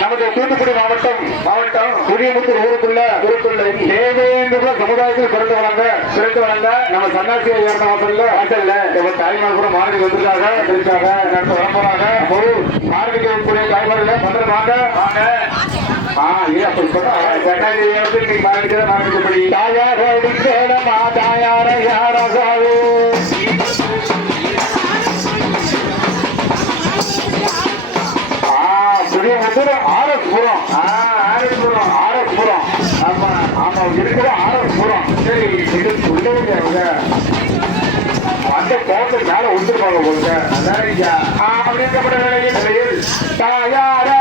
நமது தூத்துக்குடி மாவட்டம் மாவட்டம் புதியமுத்தூர் ஊருக்குள்ள ஊருக்குள்ள தேவேந்திர சமுதாயத்தில் பிறந்து வளர்ந்த பிறந்து வளர்ந்த நம்ம சன்னாசி உயர்ந்த வாசல்ல வாசல்ல தாய்மார் கூட மாணவி வந்திருக்காங்க. இருக்காங்க நடத்த விளம்பராக ஒரு மாணவிக்கு உட்புடைய தாய்மார்கள் பத்திரமாக வாங்க தாயாரோடு மாதாயார யாரோ புரம் RS Puram RS Puram RS ஆமா ஆமா இருக்கிற ஆர்எஸ் புரம் சரி இது சொல்லுங்க அவங்க அந்த கோட்டை மேல வந்துருப்பாங்க போங்க அதான் ஐயா அப்படிங்கப்பட்ட தாயாரா.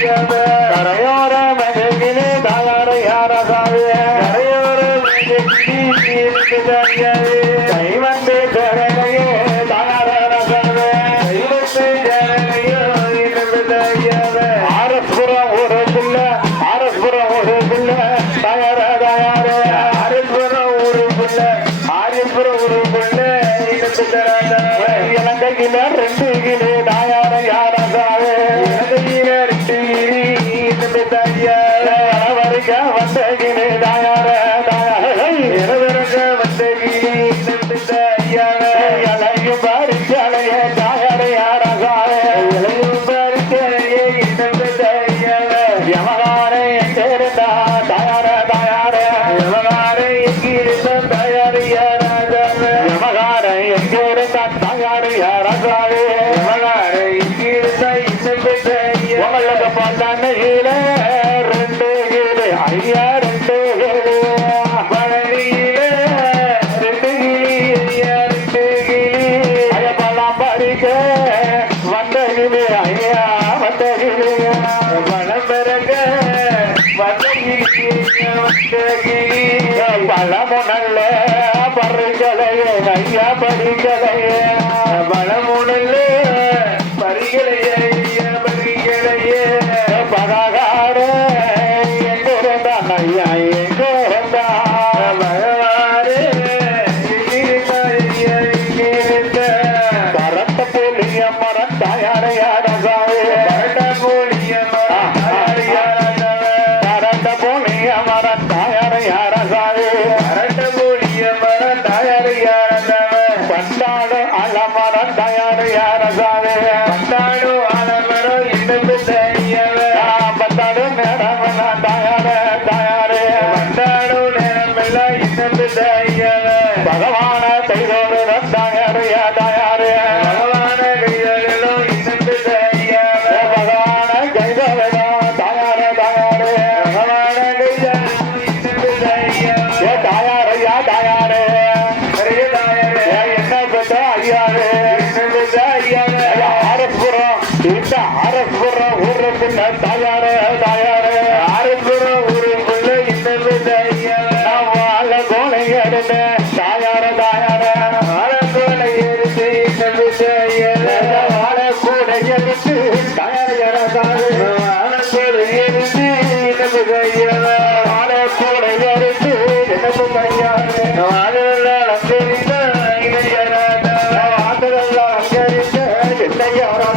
Yeah, yeah, yeah. பழமும் நல்ல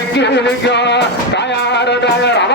குதிரைக்கு ஜங்கிரிக்கு தாயார தாயார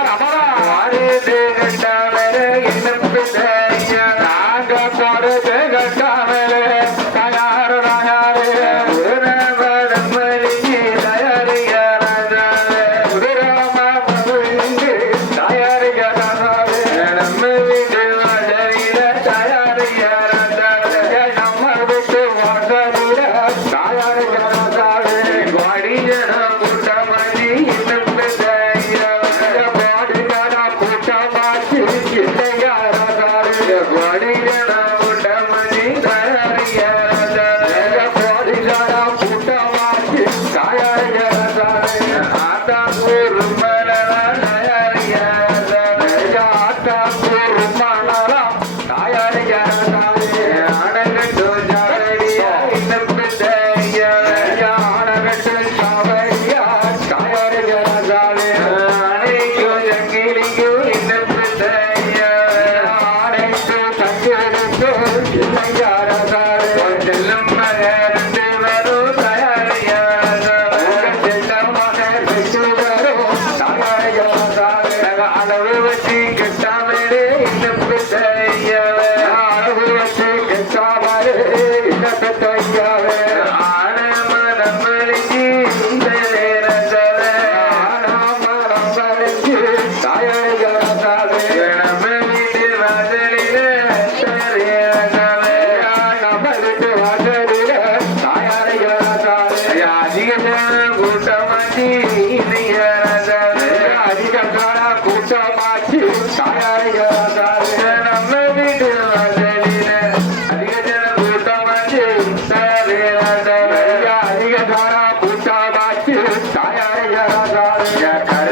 Yeah.